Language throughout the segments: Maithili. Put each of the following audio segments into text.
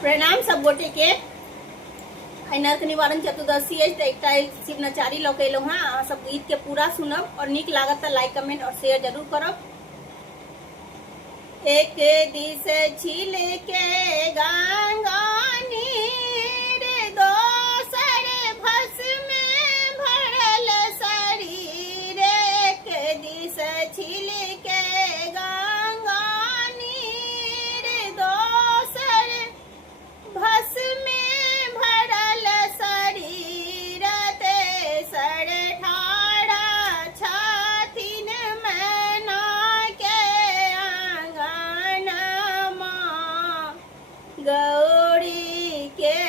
प्रणाम सब गोटे के। नरक निवारण चतुर्दशी शिव नचारी लौकेलो हाँ सब गीत के पूरा सुनब और निक लागत लाइक कमेंट और शेयर जरूर करब। एक दिस छिल के गंगा नीर दोसर भस्म भरल शरीर। एक दिस छिल के गंगा नीर दोसर भस्म भरल शरीर। तेसर ठाढ़ा छथिन मैना के आंगनमा गौरी के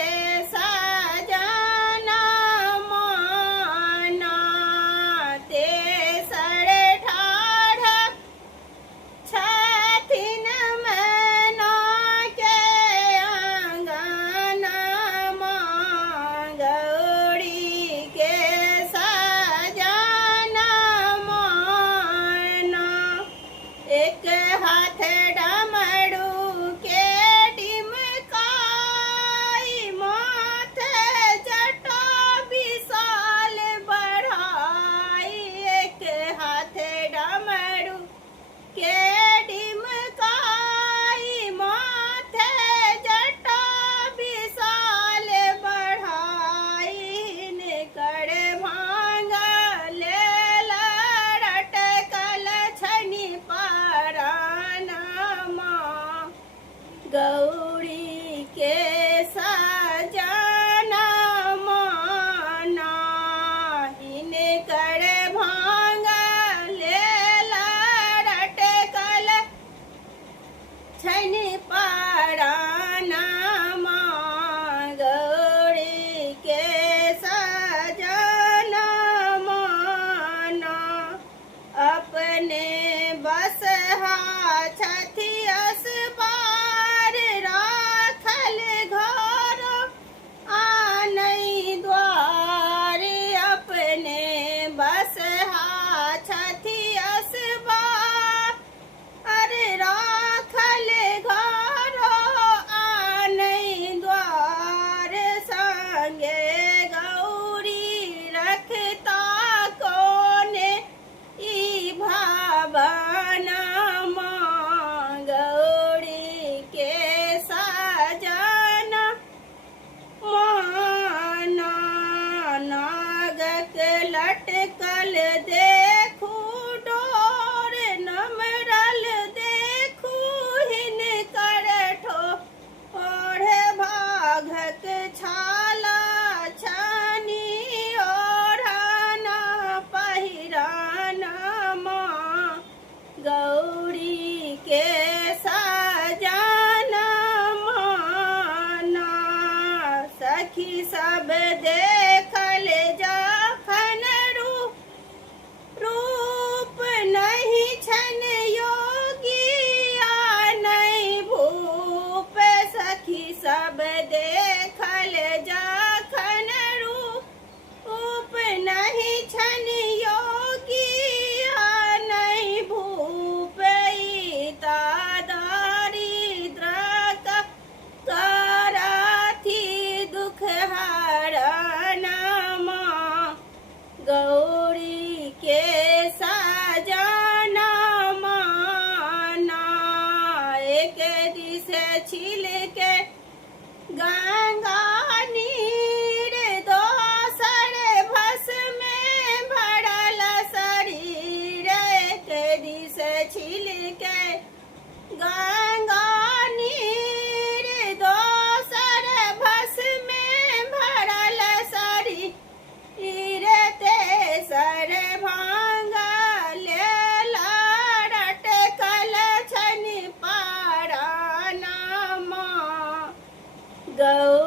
सजना माना। तेसर ठाढ़ा छथिन मैना के आंगनमा गौरी के सजना माना। एक हाथ डमरू के डिमकाई माथे जटा विशाल बढ़ाई। एक हाथ डमरू के डिमकाई माथे जटा विशाल बढ़ाई। निकर भांगल लटकल छनि परानमा गौरी के सजना माना। हिनकर भांगल लटकल छनि परानमा गौरी के सजना माना। अपने बसहा छथि असबार राखल घर आनई द्वार। अपने बसहा छथि असबार अरे राखल घर आनई द्वार। संगे गौरी रखता कोने ई भावनमा गौरी के सजना माना। नागक लटकल देखू डोर नमरल देखू हिनकर ठोर। भागक छाला छानी ओढ़ना पहिरानमा गौरी के सजना माना। सखी सब देखल जखन रूप नहीं छन योगिया नहीं भूप। सखी सब देखल जखन रूप नहीं छन योगिया नहीं भूप। ईता दारिद्र कराथी दुख हरणमा गौरी के सजना माना। एक दिस छिल के गंगा नीर दोसर भस्म भरल शरीर। एक दिस छिल के गंगा नीर दोसर भस्म भरल शरीर। तेसर भांगल लटकल छनि परानमा गौ